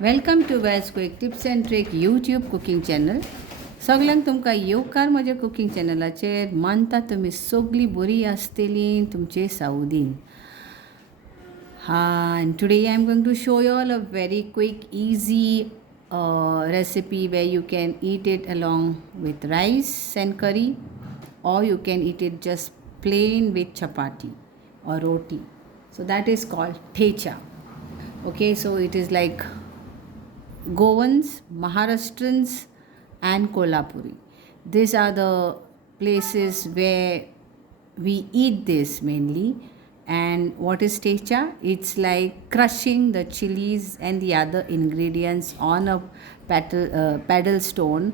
Welcome to valsquicktips&tricks YouTube cooking channel. सगळ्यांक तुमकां येवकार म्हज्या कुकिंग चॅनलाचेर. मानता तुमी सगळीं बरीं आसतलीं तुमचे सावदीन. And today I am going to show you all a very quick, easy recipe where you can eat it along with rice and curry, or you can eat it just plain with chapati or roti. So that is called thecha. Okay, so it is like Goans, Maharashtrians, and Kolhapuri. These are the places where we eat this mainly. And what is techa? It's like crushing the chilies and the other ingredients on a paddle stone.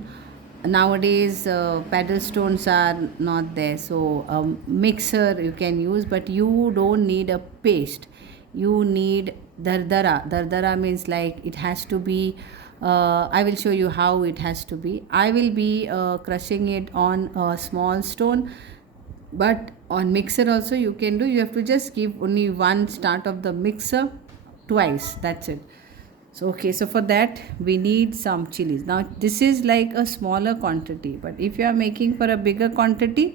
Nowadays, paddle stones are not there, so a mixer you can use, but you don't need a paste. You need dardara. Dardara means like it has to be. I will show you how it has to be. I will be crushing it on a small stone, but on mixer also you can do. You have to just give only one start of the mixer twice. That's it. So okay, so for that we need some chilies. Now this is like a smaller quantity, but if you are making for a bigger quantity,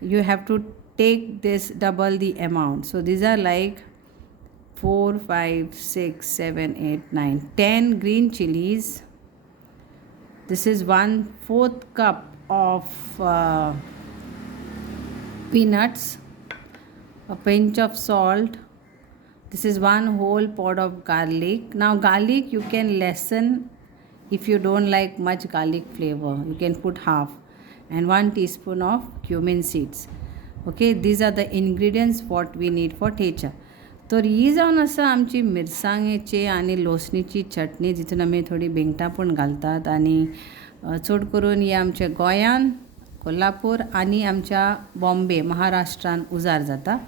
you have to take this double the amount. So these are like 4, 5, 6, 7, 8, 9, 10 green chilies. This is 1/4 cup of peanuts, a pinch of salt. This is 1 whole pod of garlic. Now garlic you can lessen if you don't like much garlic flavor. You can put half, and 1 teaspoon of cumin seeds. Okay, these are the ingredients what we need for thecha. तर ही जावन आसा आमची मिरसांगेची आनी लोसणीची चटणी, जितून आमी थोडी बिंगटां पण घालतात. आनी चड करून ही आमच्या गोंयान, कोल्हापूर आनी आमच्या बॉम्बे महाराष्ट्रान उजार जाता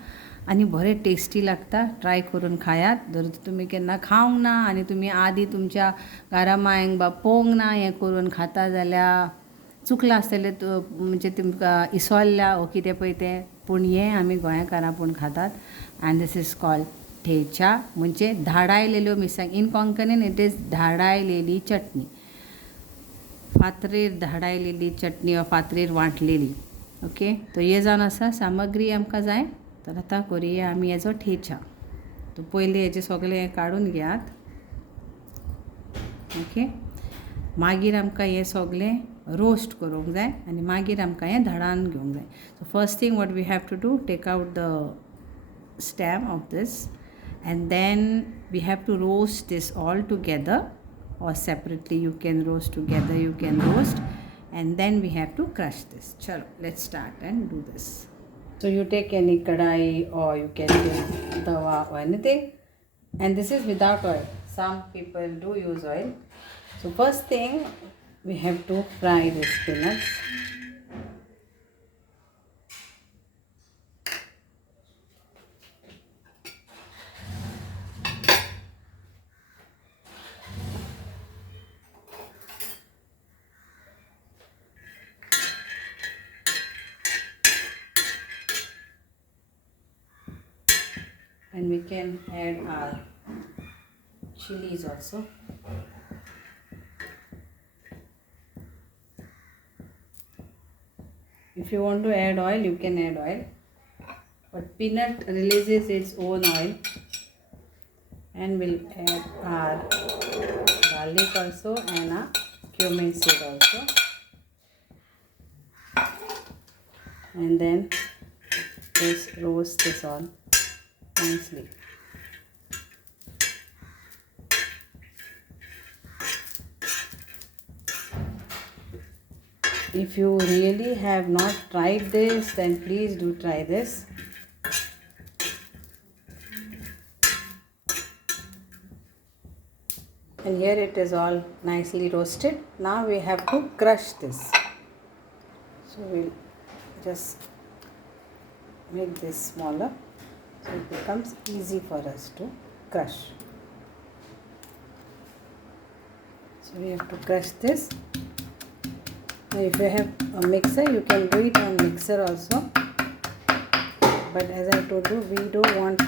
आनी बरें टेस्टी लागता. ट्राय करून खायात. जर तुमी केन्ना खावंक ना आनी तुमी आदीं तुमच्या घरामायंक बा पळोवंक ना हें करून खाता जाल्यार चुकलां आसतलें. म्हणजे तुमकां इसोल्ल्या वो कितें पळय तें, पूण हें आमी गोंयकारां पूण खातात. अँड दिस इज कॉल्ड थेचा, म्हणजे धाडायलेल्यो मिरसांग. इन कोंकणीन इट इज धाडायलेली चटणी. फातरीर धाडायलेली चटणी वा फातरीर वांटलेली. ओके, तो हे जावन आसा सामग्री आमकां जाय. तर आतां करुया आमी हेजो थेचा. तो पयलीं हेजें सगळें हें काडून घेयात. ओके, मागीर आमकां हें सगळें रोस्ट करूंक जाय आनी मागीर आमकां हें धाडान घेवंक जाय. So first thing what we have to do, take out the stem of this, and then we have to roast this all together, or separately you can roast, together you can roast, and then we have to crush this. Chalo, let's start and do this. So you take any kadai, or you can take tawa or anything, and this is without oil. Some people do use oil. So first thing, we have to fry these peanuts. And we can add our chilies also. If you want to add oil, you can add oil, but peanut releases its own oil. And we'll add our garlic also and our cumin seed also, and then just roast this all nicely. If you really have not tried this, then please do try this. And here it is all nicely roasted. Now we have to crush this. So we'll just make this smaller, so it becomes easy for us to crush. So we have to crush this. Now if you have a mixer, you can do it on mixer also, but as I told you, we don't want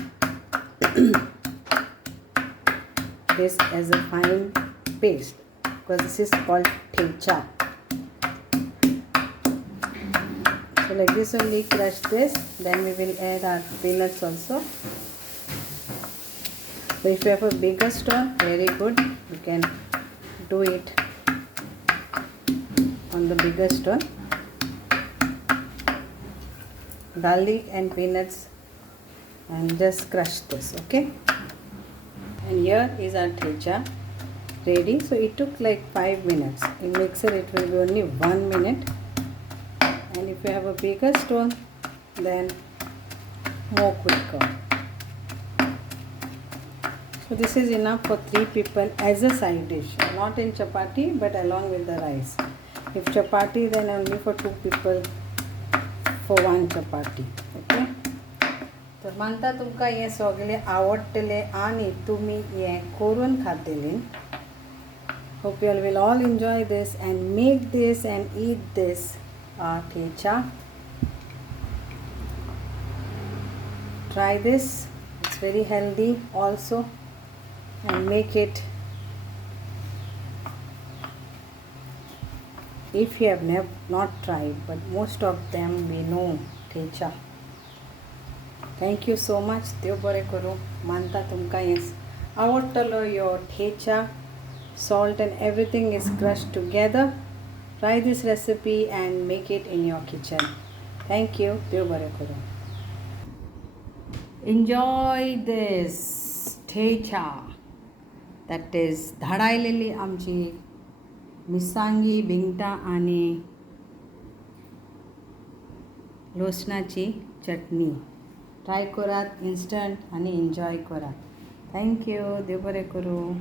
this as a fine paste, because this is called thecha. So like this only, crush this, then we will add our peanuts also. So if you have a bigger stone, very good, you can do it on the bigger stone. Garlic and peanuts, and just crush this, okay? And here is our thecha ready. So it took like 5 minutes. In mixer it will be only 1 minute. And if you have a bigger stone, then more quicker. So this is enough for 3 people as a side dish, not in chapati but along with the rice. If chapati, then only for 2 people for 1 chapati, okay? तर मानता तुमका हे सगळे आवडटले आणि तुम्ही हे करून खातले. Hope you all will all enjoy this and make this and eat this thecha. Try this, it's very healthy also, and make it if you have not tried, but most of them we know thecha. Thank you so much. देव बरें करूं. मानता तुमकां हें आवडटलो ह्यो thecha. Salt and everything is crushed together. Try this recipe and make it in your kitchen. Thank you. देव बरें करूं. Enjoy this thecha. That is धाडायलेली आमची मिरसांगी, भिंगटां आणि लसणाची चटणी. ट्राय करात इन्स्टंट आणि एन्जॉय करात. Thank you. देव बरें करूं.